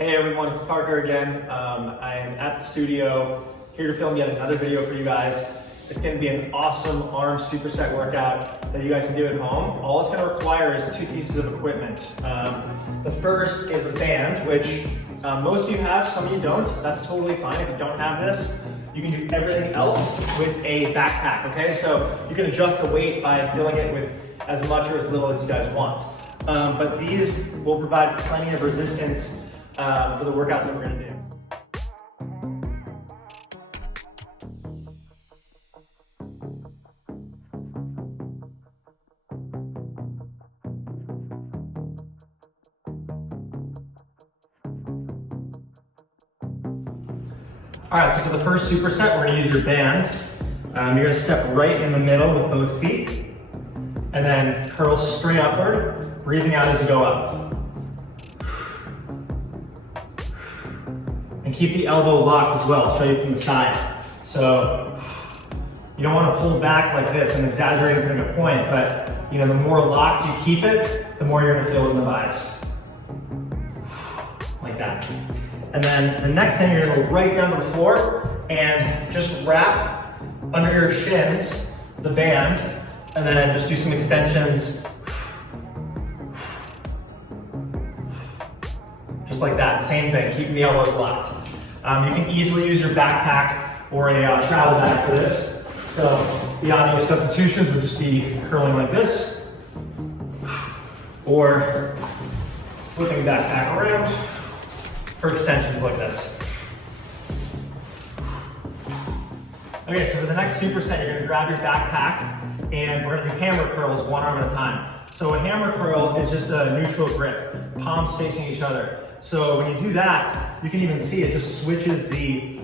Hey everyone, it's Parker again. I'm at the studio, here to film yet another video for you guys. It's going to be an awesome arm superset workout that you guys can do at home. All it's going to require is two pieces of equipment. The first is a band, which most of you have, some of you don't. That's totally fine. If you don't have this, you can do everything else with a backpack, okay? So you can adjust the weight by filling it with as much or as little as you guys want. But these will provide plenty of resistance for the workouts that we're gonna do. All right, so for the first superset, we're gonna use your band. You're gonna step right in the middle with both feet, and then curl straight upward, breathing out as you go up. And keep the elbow locked as well. I'll show you from the side. So you don't want to pull back like this and exaggerate it to make a point, but the more locked you keep it, the more you're going to feel it in the biceps. Like that. And then the next thing, you're going to go right down to the floor and just wrap under your shins the band, and then just do some extensions. Just like that, same thing, keeping the elbows locked. You can easily use your backpack or a travel bag for this. So the obvious substitutions would just be curling like this, or flipping the backpack around for extensions like this. Okay, so for the next superset, you're gonna grab your backpack and we're gonna do hammer curls one arm at a time. So a hammer curl is just a neutral grip, palms facing each other. So when you do that, you can even see it just switches the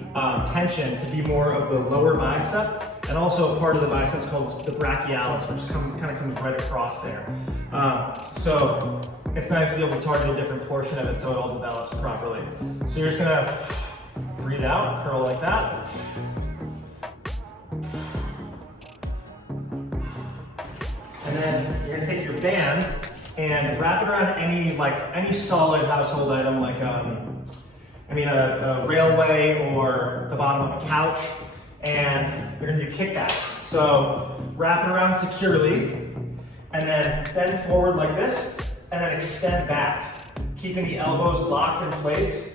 tension to be more of the lower bicep, and also part of the biceps called the brachialis, which kind of comes right across there. So it's nice to be able to target a different portion of it so it all develops properly. So you're just gonna breathe out, curl like that. And then you're gonna take your band and wrap it around any solid household item, like a railway or the bottom of a couch, and you're gonna do kickbacks. So wrap it around securely, and then bend forward like this, and then extend back, keeping the elbows locked in place,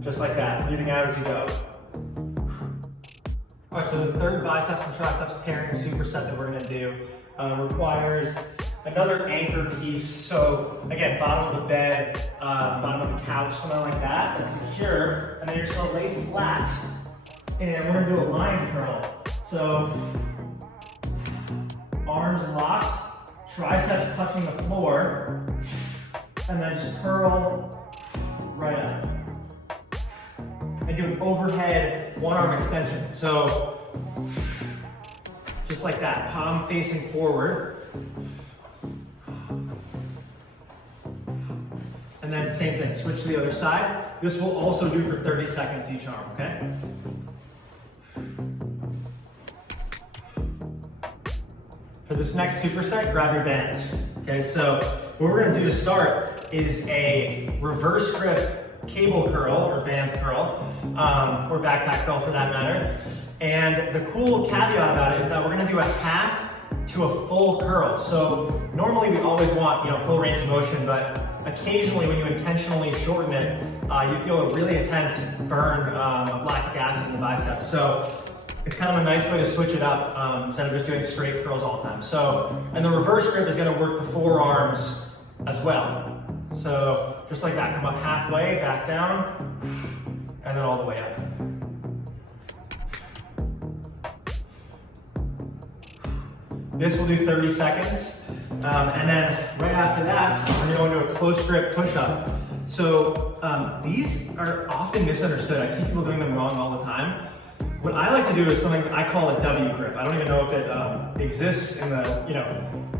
just like that, breathing out as you go. All right, so the third biceps and triceps pairing superset that we're gonna do requires another anchor piece. So again, bottom of the bed, bottom of the couch, something like that, that's secure. And then you're just gonna lay flat, and we're gonna do a lion curl. So arms locked, triceps touching the floor, and then just curl right up. And do an overhead one arm extension. So just like that, palm facing forward. And then same thing, switch to the other side. This will also do for 30 seconds each arm, okay? For this next superset, grab your bands. Okay, so what we're gonna do to start is a reverse grip cable curl or band curl, or backpack curl for that matter. And the cool caveat about it is that we're gonna do a half to a full curl. So normally we always want full range of motion, but occasionally when you intentionally shorten it, you feel a really intense burn of lactic acid in the biceps. So it's kind of a nice way to switch it up instead of just doing straight curls all the time. So, and the reverse grip is gonna work the forearms as well. So just like that, come up halfway, back down, and then all the way up. This will do 30 seconds. And then right after that, we're going to go into a close grip push-up. So these are often misunderstood. I see people doing them wrong all the time. What I like to do is something I call a W grip. I don't even know if it exists in the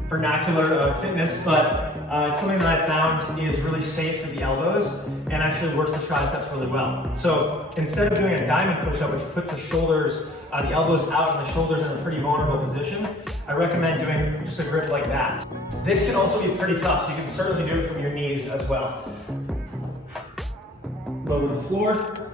vernacular of fitness, but it's something that I found is really safe for the elbows and actually works the triceps really well. So instead of doing a diamond push-up, which puts the shoulders, the elbows out and the shoulders in a pretty vulnerable position, I recommend doing just a grip like that. This can also be pretty tough, so you can certainly do it from your knees as well. Low to the floor.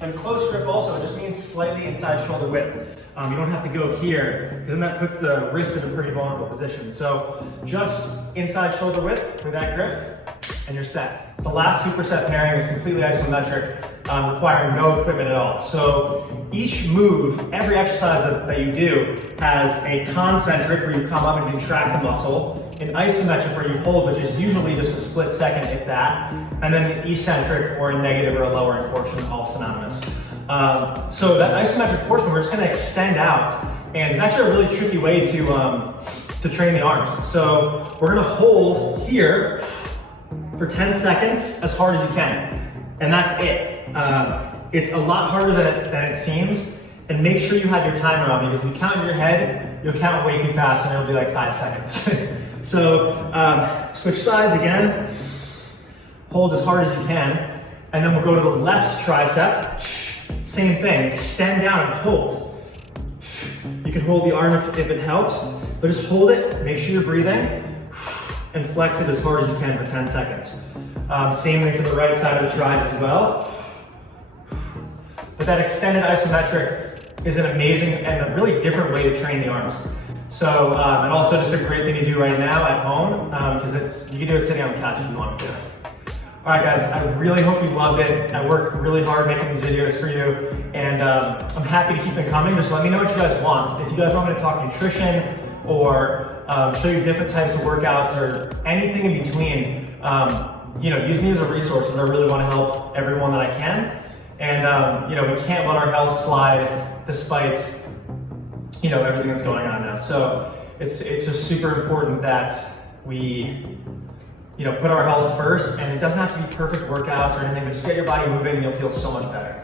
And close grip also, it just means slightly inside shoulder width. You don't have to go here, because then that puts the wrist in a pretty vulnerable position. So just inside shoulder width with that grip, and you're set. The last superset pairing is completely isometric, requiring no equipment at all. So each move, every exercise that you do has a concentric where you come up and contract the muscle, an isometric where you hold, which is usually just a split second, if that, and then an eccentric or a negative or a lowering portion, all synonymous. So that isometric portion, we're just gonna extend out, and it's actually a really tricky way to train the arms. So we're gonna hold here for 10 seconds as hard as you can, and that's it. It's a lot harder than it seems, and make sure you have your timer on, because if you count in your head, you'll count way too fast and it'll be like 5 seconds. So switch sides again, hold as hard as you can, and then we'll go to the left tricep. Same thing, extend down and hold. You can hold the arm if it helps, but just hold it, make sure you're breathing, and flex it as hard as you can for 10 seconds. Same thing for the right side of the tris as well. But that extended isometric is an amazing and a really different way to train the arms. So, and also just a great thing to do right now at home, because you can do it sitting on the couch if you wanted to. All right, guys, I really hope you loved it. I work really hard making these videos for you, and I'm happy to keep them coming. Just let me know what you guys want. If you guys want me to talk nutrition or show you different types of workouts or anything in between, use me as a resource, because I really want to help everyone that I can. And we can't let our health slide despite everything that's going on now. So it's just super important that we put our health first, and it doesn't have to be perfect workouts or anything, but just get your body moving and you'll feel so much better.